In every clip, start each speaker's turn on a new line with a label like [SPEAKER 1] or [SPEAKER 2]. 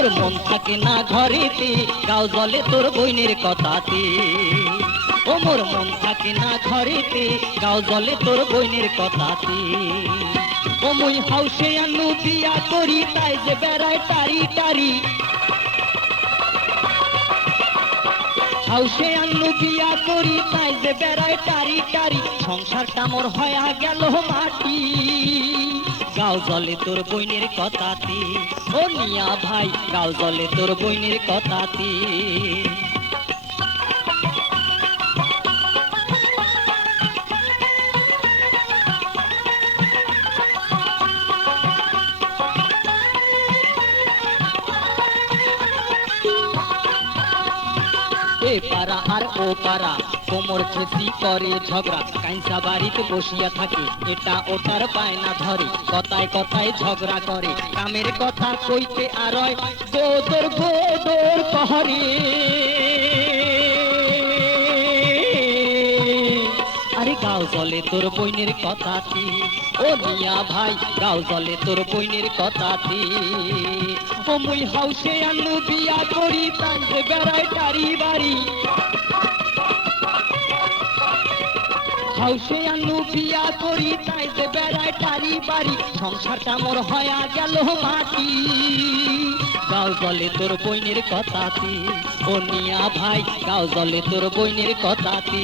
[SPEAKER 1] থাকে না ঘরেতে গাও জলে তোর বইনের কথাতে। ও মোর মন থাকে না ঘরেতে গাও জলে তোর বইনের কথাতে। ও মুই হাউসে আনু বিয়া করি, তাই যে বেড়ায় টারি টারি হাউসে আনু বিয়া করি, তাই যে বেড়ায় টারি টারি সংসারটা মোর হয়া গেল মাটি। গাও জলে তোর বইনের কথাতে। ও মিয়া ভাই গাও জলে তোর বইনের কথাতে। পাড়া আর ও পাড়া। কোমর খেসি করে ঝগড়া, কাইসা বাড়িতে বসিয়া থাকে। এটা ওটার পায় না ধরে, কথায় কথায় ঝগড়া করে। কামের কথা কইতে আর গাও জলে, তোর বইনের কথাতে ও মিয়া ভাই গাও জলে, তোর বইনের কথাতে ও মুই হাউসে আনু বিয়া করি, তাই বেড়ায় টারি বাড়ি। হাউসে আনু বিয়া করি, তাই যে বেড়ায় টারি বাড়ি। সংসারটা মোর হয়া গেল মাটি গাও জলে, তোর বইনের কথাতে ও মিয়া ভাই গাও জলে, তোর বইনের কথাতে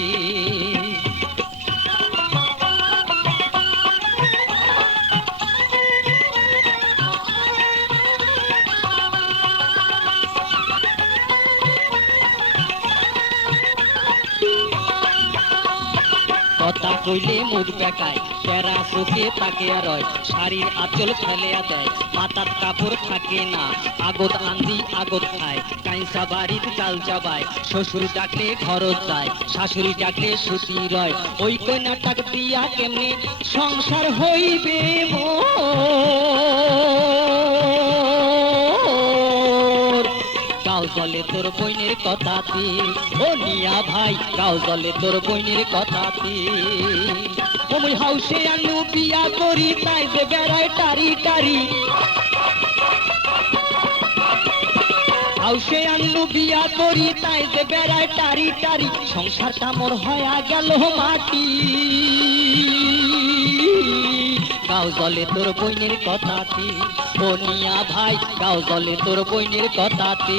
[SPEAKER 1] কথা কইলে মুখ বেকায় প্যারা চোখে তাকিয়া রয় শাড়ির আঁচল ফেলিয়া দেয়। মাথার কাপড় থাকে না, আগত আন্দি আগত খায়। কাইসা বাড়ির চাল চাবায়, শ্বশুর ডাকলে খরচ যায়, শাশুড়ি ডাকলে সুতি রয়। ওই কন্যাটাক দিয়া কেমনে সংসার হইবে মোর জলে তোর বইনের কথাতে ও নিয়া ভাই গাও জলে তোর বইনের কথাতে তুমি হাউসে আনু বিয়া করি, তাই যে বেড়ায় টারি টারি। হাউসে আনলু বিয়া করি, তাই যে বেড়ায় টারি টারি। সংসারটা মোর হয়া গেল মাটি। গাও জলে তোর বইনের কথাতে ও নিয়া ভাই গাও জলে তোর বইনের কথাতে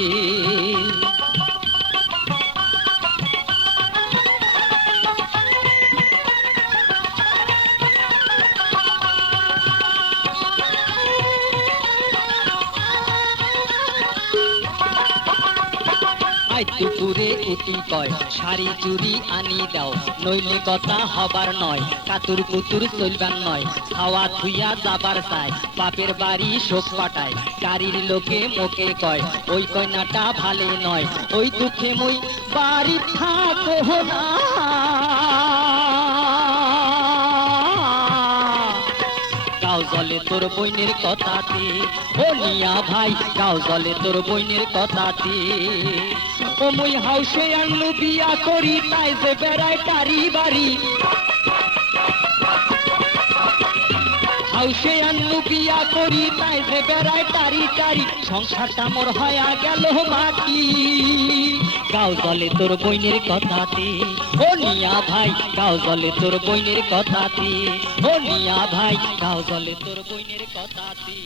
[SPEAKER 1] আই দুপুরে উটি কয়, শাড়ি চুরি আনি দাও নইলে কথা হবার নয়, কাতুর কুতুর চলবার নয়, হাওয়া ধুইয়া যাবার চাই, বাপের বাড়ি শোক পাঠায় গাড়ির লোকে মোকে কয়, ওই কয়নাটা ভালে নয়, ওই দুঃখে মই বাড়ি থাকো না। জলে তোর বইনের কথাতে ও নিয়া ভাই গাও জলে তোর বইনের কথাতে ও মুই হাউসে আনলু বিয়া করি, তাই যে বেড়ায় তারি বাড়ি। হাউসে আনলু বিয়া করি, তাই যে বেড়ায় তারি তারি। সংসারটা মোর হয়া গেল মাটি। গাও জলে তোর বইনের কথাতে ও নিয়া ভাই, গাও জলে তোর বইনের কথাতে ও নিয়া ভাই, গাও জলে তোর বইনের কথাতে